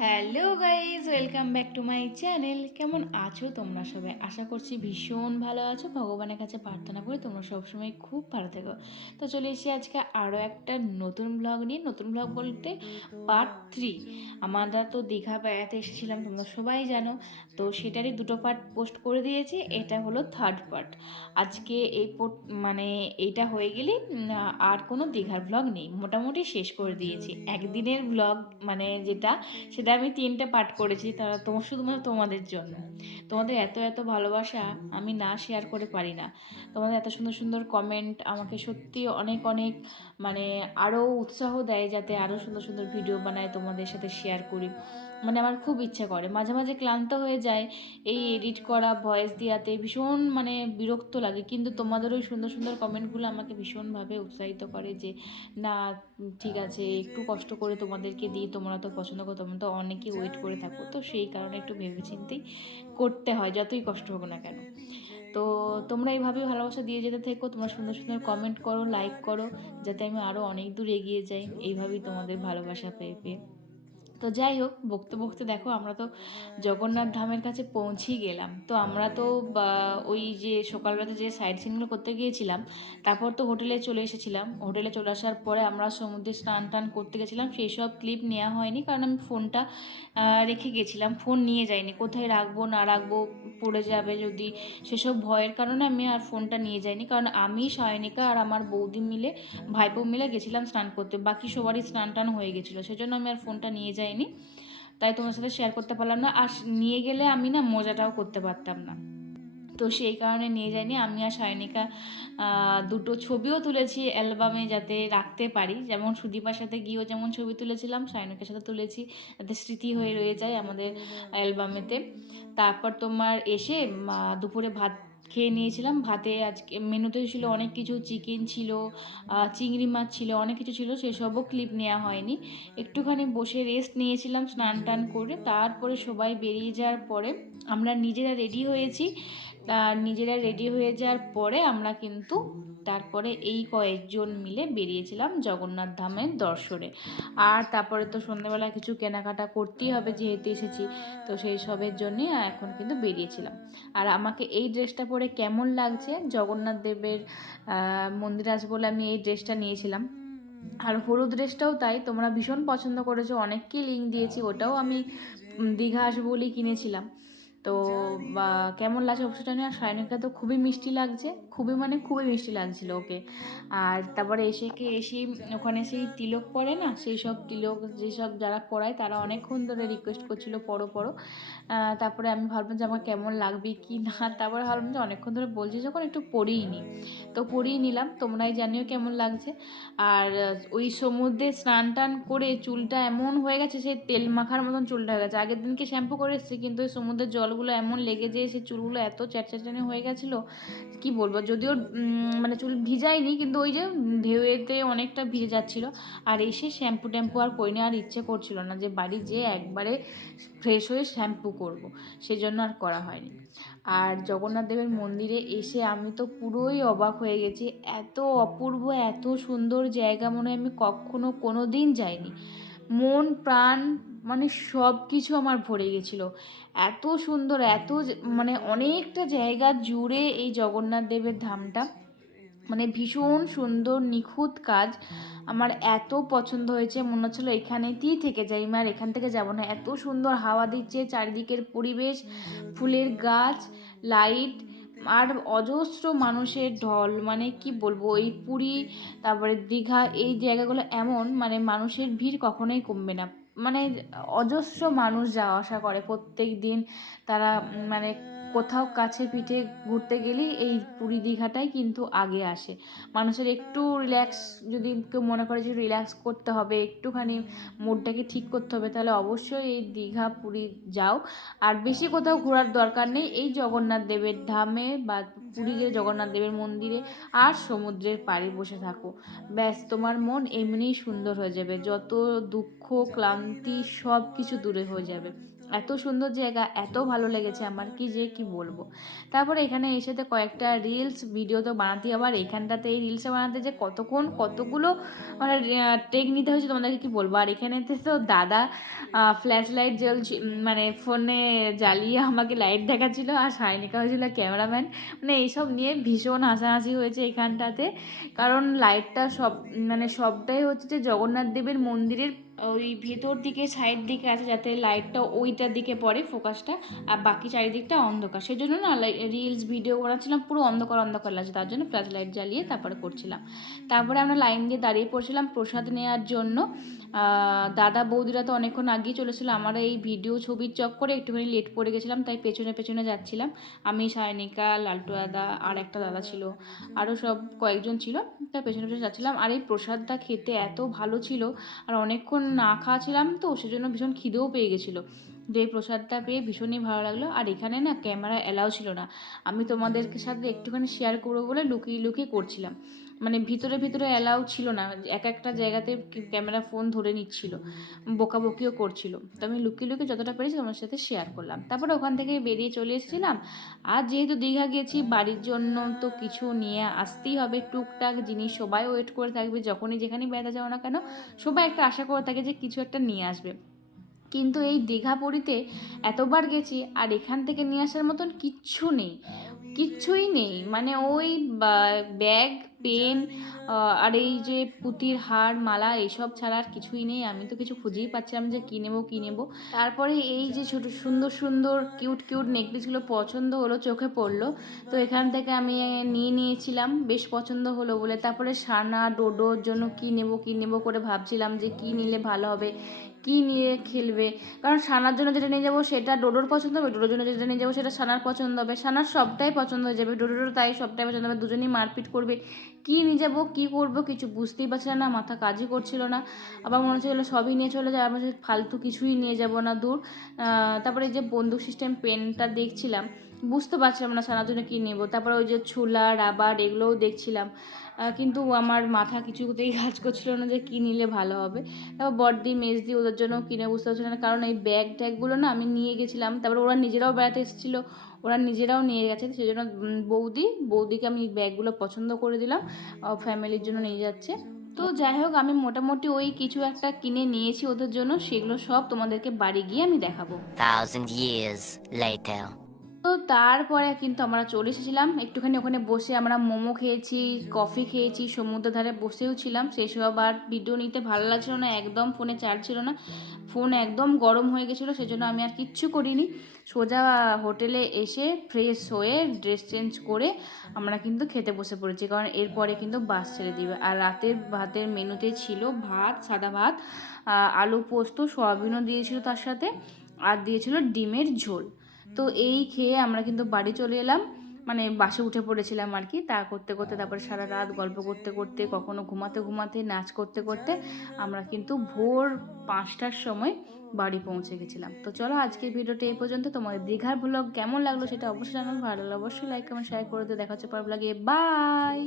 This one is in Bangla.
Hello guys, welcome back to my channel. কেমন আছো তোমরা সবাই? আশা করছি ভীষণ ভালো আছো। ভগবানের কাছে প্রার্থনা করি তোমরা সবসময় খুব ভালো থেকো। তো চলে এসেছি আজকে আরও একটা নতুন ব্লগ নিয়ে। নতুন ব্লগ বলতে পার্ট 3। আমরা তো দীঘা বেড়াতে এসেছিলাম, তোমরা সবাই জানো। তো সেটারই দুটো পার্ট পোস্ট করে দিয়েছি, এটা হলো থার্ড পার্ট। আজকে মানে এইটা হয়ে গেলে আর কোনো দীঘার ব্লগ নেই, মোটামুটি শেষ করে দিয়েছি। একদিনের ব্লগ মানে সেটা আমি 3টে পার্ট করেছি, তারা শুধুমাত্র তোমাদের জন্য। তোমাদের এত এত ভালোবাসা আমি না শেয়ার করে পারি না। তোমাদের এত সুন্দর সুন্দর কমেন্ট আমাকে সত্যি অনেক অনেক মানে আরও উৎসাহ দেয়, যাতে আরও সুন্দর সুন্দর ভিডিও বানায় তোমাদের সাথে শেয়ার করি। মানে আমার খুব ইচ্ছা করে, মাঝে মাঝে ক্লান্ত হয়ে যায় এই এডিট করা ভয়েস দেওয়াতে, ভীষণ মানে বিরক্ত লাগে। কিন্তু তোমাদের ওই সুন্দর সুন্দর কমেন্টগুলো আমাকে ভীষণভাবে উৎসাহিত করে যে না, ঠিক আছে, একটু কষ্ট করে তোমাদেরকে দিই, তোমরা তো পছন্দ করো, তোমরা তো অনেকেই ওয়েট করে থাকো। তো সেই কারণে একটু ভেবেচিন্তেই করতে হয়, যতই কষ্ট হোক না কেন। তো তোমরা এইভাবেই ভালোবাসা দিয়ে যেতে থেকো, তোমরা সুন্দর সুন্দর কমেন্ট করো, লাইক করো, যাতে আমি আরও অনেক দূর এগিয়ে যাই এইভাবেই তোমাদের ভালোবাসা পেয়ে পেয়ে। তো যাই হোক, বকতে বকতে দেখো আমরা তো জগন্নাথ ধামের কাছে পৌঁছেই গেলাম। তো আমরা তো ওই যে সকালবেলাতে যে সাইড সিনগুলো করতে গিয়েছিলাম, তারপর তো হোটেলে চলে এসেছিলাম। হোটেলে চলে আসার পরে আমরা সমুদ্রে স্নান টান করতে গেছিলাম, সেই সব ক্লিপ নেওয়া হয়নি, কারণ আমি ফোনটা রেখে গেছিলাম, ফোন নিয়ে যাইনি। কোথায় রাখবো না রাখবো, পড়ে যাবে যদি, সেসব ভয়ের কারণে আমি আর ফোনটা নিয়ে যাইনি। কারণ আমি, সায়নিকা আর আমার বৌদি মিলে, ভাইপো মিলে গেছিলাম স্নান করতে, বাকি সবারই স্নান টান হয়ে গেছিলো, সেজন্য আমি আর ফোনটা নিয়ে যাইনি। তাই তোমার সাথে শেয়ার করতে পারলাম না, আর নিয়ে গেলে আমি না মজাটাও করতে পারতাম না। তো সেই কারণে নিয়ে যাইনি। আমি আর সায়নিকা দুটো ছবিও তুলেছি অ্যালবামে, যাতে রাখতে পারি। যেমন সুদীপার সাথে গিয়েও যেমন ছবি তুলেছিলাম, সায়নিকার সাথে তুলেছি, যাতে স্মৃতি হয়ে রয়ে যায় আমাদের অ্যালবামেতে। তারপর তোমার এসে দুপুরে ভাত খেয়ে নিয়েছিলাম। ভাতে আজকে মেনুতে ছিল অনেক কিছু, চিকেন ছিল, চিংড়ি মাছ ছিল, অনেক কিছু ছিল, সেসবও ক্লিপ নেওয়া হয়নি। একটুখানি বসে রেস্ট নিয়েছিলাম স্নান টান করে। তারপরে সবাই বেরিয়ে যাওয়ার পরে আমরা নিজেরা রেডি হয়েছি। নিজেরা রেডি হয়ে যাওয়ার পরে আমরা কিন্তু তারপরে এই কয়েকজন মিলে বেরিয়েছিলাম জগন্নাথ ধামের দর্শনে। আর তারপরে তো সন্ধ্যেবেলা কিছু কেনাকাটা করতেই হবে, যেহেতু এসেছি, তো সেই সবের জন্যই এখন কিন্তু বেরিয়েছিলাম। আর আমাকে এই ড্রেসটা পরে কেমন লাগছে, জগন্নাথ দেবের মন্দির আসবো বলে আমি এই ড্রেসটা নিয়েছিলাম। আর হলুদ ড্রেসটাও তাই, তোমরা ভীষণ পছন্দ করেছো, অনেককেই লিঙ্ক দিয়েছি, ওটাও আমি দীঘা আসবো বলেই কিনেছিলাম। তো কেমন লাগছে অবশ্যই জানি। আর সায়নিকা তো খুবই মিষ্টি লাগছে, খুবই মানে খুবই মিষ্টি লাগছিল ওকে। আর তারপরে এসে ওখানে সেই তিলক পরে না, সেই সব তিলক যেসব যারা পড়ায় তারা অনেকক্ষণ ধরে রিকোয়েস্ট করছিল পড়ো পড়ো। তারপরে আমি ভাবলাম যে আমার কেমন লাগবে কি না, তারপরে ভাবলাম যে অনেকক্ষণ ধরে বলছি যখন একটু পড়েই নিই, তো পড়েই নিলাম। তোমরাই জানিও কেমন লাগছে। আর ওই সমুদ্রে স্নান টান করে চুলটা এমন হয়ে গেছে, সেই তেল মাখার মতন চুলটা হয়ে গেছে। আগের দিনকে শ্যাম্পু করে এসেছি, কিন্তু ওই সমুদ্রের জলগুলো এমন লেগে যেয়ে সেই চুলগুলো এত চ্যাটচ্যাটানি হয়ে গেছিলো, কি বলবো। যদিও মানে চুল ভিজায়নি, কিন্তু ওই যে ঢেউয়েতে অনেকটা ভিজে যাচ্ছিলো। আর এসে শ্যাম্পু ট্যাম্পু আর করিনি, আর ইচ্ছে করছিল না যে বাড়ি যেয়ে একবারে ফ্রেশ হয়ে শ্যাম্পু করব, সেজন্য আর করা হয়নি। আর জগন্নাথ দেবের মন্দিরে এসে আমি তো পুরোই অবাক হয়ে গেছি। এত অপূর্ব, এত সুন্দর জায়গা মনে হয় আমি কখনো কোনো দিন যাইনি। মন প্রাণ মানে সব কিছু আমার ভরে গেছিলো। এত সুন্দর, মানে অনেকটা জায়গা জুড়ে এই জগন্নাথ দেবের ধামটা, মানে ভীষণ সুন্দর নিখুঁত কাজ। আমার এত পছন্দ হয়েছে, মনে হচ্ছিলো এখানেতেই থেকে যাই, আর এখান থেকে যাব না। এত সুন্দর হাওয়া দিচ্ছে, চারিদিকের পরিবেশ, ফুলের গাছ, লাইট, আর অজস্র মানুষের ঢল। মানে কি বলবো, এই পুরী তারপরে দীঘা এই জায়গাগুলো এমন, মানে মানুষের ভিড় কখনোই কমবে না। মানে অজস্র মানুষ যাওয়া আসা করে প্রত্যেক দিন। তারা মানে কোথাও কাছে পিঠে ঘুরতে গেলেই এই পুরী দীঘাটাই কিন্তু আগে আসে। মানুষের একটু রিল্যাক্স, যদি কেউ মনে করে যে রিল্যাক্স করতে হবে, একটুখানি মুডটাকে ঠিক করতে হবে, তাহলে অবশ্যই এই দীঘা পুরী যাও। আর বেশি কোথাও ঘোরার দরকার নেই, এই জগন্নাথ দেবের ধামে বা পুরীতে জগন্নাথ দেবের মন্দিরে আর সমুদ্রের পাড়ে বসে থাকো, ব্যাস তোমার মন এমনিই সুন্দর হয়ে যাবে। যত দুঃখ ক্লান্তি সব কিছু দূরে হয়ে যাবে। এত সুন্দর জায়গা, এত ভালো লেগেছে আমার কি বলবো। তারপরে এখানে এসে তো কয়েকটা রিলস ভিডিও তো বানাতে, আবার এখানটাতে এই রিলসে বানাতে যে কতগুলো মানে টেক নিতে হয়েছে তোমাদেরকে কি বলবো। আর এখানেতে তো দাদা ফ্ল্যাশ লাইট মানে ফোনে জ্বালিয়ে আমাকে লাইট দেখাচ্ছিলো, আর সায়নিকা হয়েছিল ক্যামেরাম্যান। মানে এইসব নিয়ে ভীষণ হাসাহাসি হয়েছে এখানটাতে। কারণ লাইটটা মানে সবটাই হচ্ছে যে জগন্নাথ দেবের মন্দিরের ওই ভেতর দিকে সাইড দিকে আছে, যাতে লাইটটা ওইটার দিকে পড়ে ফোকাসটা, আর বাকি চারিদিকটা অন্ধকার। সেই জন্য না রিলস ভিডিও বানাচ্ছিলাম পুরো অন্ধকার লাগছে, তার জন্য ফ্ল্যাশ লাইট জ্বালিয়ে তারপরে করছিলাম। তারপরে আমরা লাইন দিয়ে দাঁড়িয়ে পড়ছিলাম প্রসাদ নেওয়ার জন্য। দাদা বৌদিরা তো অনেকক্ষণ আগেই চলেছিল, আমরা এই ভিডিও ছবির চক্করে একটুখানি লেট পড়ে গেছিলাম, তাই পেছনে যাচ্ছিলাম। আমি, সায়নিকা, লালটু দাদা, আর একটা দাদা ছিল, আরও সব কয়েকজন ছিল, তাই পেছনে যাচ্ছিলাম। আর এই প্রসাদটা খেতে এত ভালো ছিল, আর অনেকক্ষণ না খাওয়া ছিলাম তো সেজন্য ভীষণ খিদেও পেয়ে গেছিলো। যে এই প্রসাদটা পেয়ে ভীষণই ভালো লাগলো। আর এখানে না ক্যামেরা অ্যালাউ ছিল না, আমি তোমাদের সাথে একটুখানি শেয়ার করবো বলে লুকিয়ে করছিলাম। মানে ভিতরে অ্যালাউ ছিল না, একটা জায়গাতে ক্যামেরা ফোন ধরে নিচ্ছিল, বকাবকিও করছিল। তো আমি লুকিয়ে যতটা পেরেছি তোমার সাথে শেয়ার করলাম। তারপরে ওখান থেকে বেরিয়ে চলে এসেছিলাম। আর যেহেতু দীঘা গেছি, বাড়ির জন্য তো কিছু নিয়ে আসতেই হবে, টুকটাক জিনিস। সবাই ওয়েট করে থাকবে, যখনই যেখানে বেড়াতে যাও না কেন সবাই একটা আশা করে থাকে যে কিছু একটা নিয়ে আসবে। কিন্তু এই দীঘা পুরীতে এতবার গেছি, আর এখান থেকে নিয়ে আসার মতন কিচ্ছুই নেই। মানে ওই ব্যাগ, পেন, আর এই যে পুঁতির হার, মালা, এইসব ছাড়া আর কিছুই নেই। আমি তো কিছু খুঁজেই পাচ্ছিলাম যে কী নেবো। তারপরে এই যে ছোটো সুন্দর কিউট নেকলেসগুলো পছন্দ হলো, চোখে পড়লো, তো এখান থেকে আমি নিয়েছিলাম, বেশ পছন্দ হলো বলে। তারপরে সানা ডোডোর জন্য কী নেবো করে ভাবছিলাম যে কী নিলে ভালো হবে, কী নিয়ে খেলবে। কারণ সানার জন্য যেটা নিয়ে যাবো সেটা ডোডোর পছন্দ হবে, ডোডোর জন্য যেটা নিয়ে যাবো সেটা সানার পছন্দ হবে। সানার সবটাই পছন্দ হয়ে যাবে, ডোডোরও তাই সবটাই পছন্দ হবে, দুজনেই মারপিট করবে। কী নিয়ে যাবো, কী করবো, কিছু বুঝতেই পারছিলাম না, মাথা কাজই করছিল না। আবার মনে হচ্ছিল সবই নিয়ে চলে যায়, আমার ফালতু কিছুই নিয়ে যাবো না, দূর। তারপরে এই যে বন্দুক সিস্টেম পেনটা দেখছিলাম, বুঝতে পারছিলাম না সানার জন্য কী নেবো। তারপরে ওই যে ছুলা, রাবার, এগুলোও দেখছিলাম, কিন্তু আমার মাথা কিছুতেই কাজ করছিল না যে কী নিলে ভালো হবে। তারপর বড়দি, মেজদি, ওদের জন্য কিনে বুঝতে পারছিল না, কারণ এই ট্যাগগুলো না আমি নিয়ে গেছিলাম। তারপরে ওরা নিজেরাও বেড়াতে এসেছিলো, ওরা নিজেরাও নিয়ে গেছে, সেই জন্য বৌদিকে আমি ব্যাগগুলো পছন্দ করে দিলাম, ফ্যামিলির জন্য নিয়ে যাচ্ছে। তো যাই হোক, আমি মোটামুটি ওই কিছু একটা কিনে নিয়েছি ওদের জন্য, সেগুলো সব তোমাদেরকে বাড়ি গিয়ে আমি দেখাবো। 1,000 years later. তো তারপরে কিন্তু আমরা চলে এসেছিলাম, একটুখানি ওখানে বসে আমরা মোমো খেয়েছি, কফি খেয়েছি, সমুদ্র ধারে বসেও ছিলাম। সেসব আর ভিডিও নিতে ভালো লাগছিল না, একদম ফোনে চার্জ ছিল না, ফোন একদম গরম হয়ে গেছিলো, সেজন্য আমি আর কিচ্ছু করিনি। সোজা হোটেলে এসে ফ্রেশ হয়ে ড্রেস চেঞ্জ করে আমরা কিন্তু খেতে বসে পড়েছি, কারণ এরপরে কিন্তু বাস ছেড়ে দিবে। আর ভাতের মেনুতে ছিল ভাত, সাদা ভাত, আলু পোস্ত, সয়াবিনও দিয়েছিল তার সাথে, আর দিয়েছিল ডিমের ঝোল। তো এই খেয়ে আমরা কিন্তু বাড়ি চলে এলাম, মানে বাসে উঠে পড়েছিলাম আর কি। তা করতে তারপরে সারা রাত গল্প করতে কখনো ঘুমাতে নাচ করতে আমরা কিন্তু ভোর 5টার সময় বাড়ি পৌঁছে গেছিলাম। তো চলো আজকের ভিডিওটা এই পর্যন্ত। তোমাদের দীঘার ব্লগ কেমন লাগলো সেটা অবশ্যই জানাবে, ভালো লাগলে অবশ্যই লাইক কমেন্ট শেয়ার করে দিয়ে দেখা হচ্ছে পরের ব্লগে। বাই।